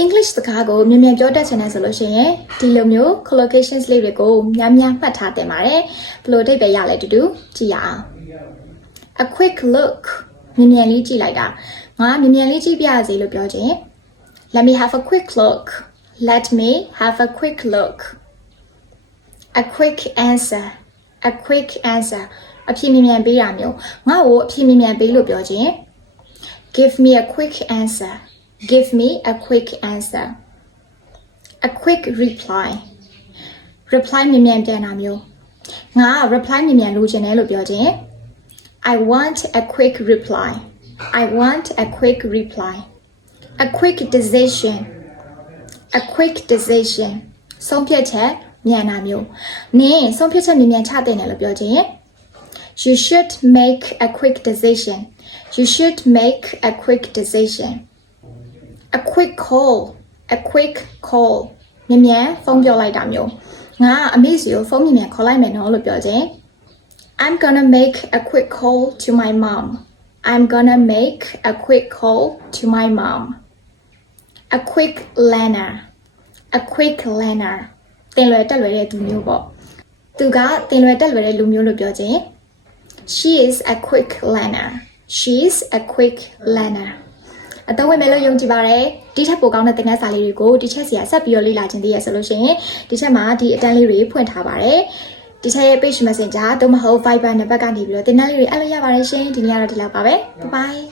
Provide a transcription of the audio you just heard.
English စကားကိုမြန်မြန်ပြောတတ်ချင်တယ်ဆိုလို့ရှိရင်ဒီလိုမျိုး collocations လေးတွေကိုများများမှတ်ထားတင်ပါတယ်ဘယ်လိုအဓိပ္ပာယ်ရလဲတူတူကြည့်ရအောင် A quick look မြန်မြန်လေးကြည့်လိုက်တာငါမြန်မြန်လေးကြည့်ပြရစီလို့ပြောခြင်း Let me have a quick look Let me have a quick look A quick answer A quick answer အဖြေမြန်မြန်ပေးတာမျိုးငါ့ကိုအဖြေမြန်မြန်ပေးလို့ပြောခြင်း Give me a quick answer Give me a quick answer. A quick reply. Reply မြန်မြန်ပြန်တာမျိုးငါ reply မြန်မြန်လိုချင်တယ်လို့ပြောခြင်း I want a quick reply. I want a quick reply. A quick decision. A quick decision. ဆုံးဖြတ်ချက်မြန်တာမျိုးနင်ဆုံးဖြတ်ချက်မြန်မြန်ချတင်တယ်လို့ပြောခြင်း You should make a quick decision. You should make a quick decision.A quick call a quick call မြန်မြန်ဖုန်းပြောလိုက်တာမျိုးငါအမေစီကိုဖုန်းမြန်မြန်ခေါ်လိုက်မယ်နော်လို့ပြောခြင်း I'm gonna make a quick call to my mom I'm gonna make a quick call to my mom A quick learner A quick learner သင်လွယ်တက်လွယ်တဲ့သူမျိုးပေါ့သူကသင်လွယ်တက်လွယ်တဲ့လူမျိုးလို့ပြောခြင်း She is a quick learner She is a quick learnerအတော့ဝယ်မယ်လို့ယုံကြည်ပါတယ်ဒီထက်ပိုကောင်းတဲ့သင်ခန်းစာလေးတွေကိုဒီချက်စီကဆက်ပြီးတော့လေ့လာခြင်းတည်းရဆိုလို့ရှိရင်ဒီချက်မှာဒီအတန်းလေးတွေဖွင့်ထားပါတယ်ဒီချက်ရဲ့ page messenger သို့မဟုတ် Viber နံပါတ်ကနေပြီးတော့သင်တန်းလေးတွေအပ်လို့ရပါတယ်ရှင်ဒီနေ့ကတော့ဒီလောက်ပါပဲ bye bye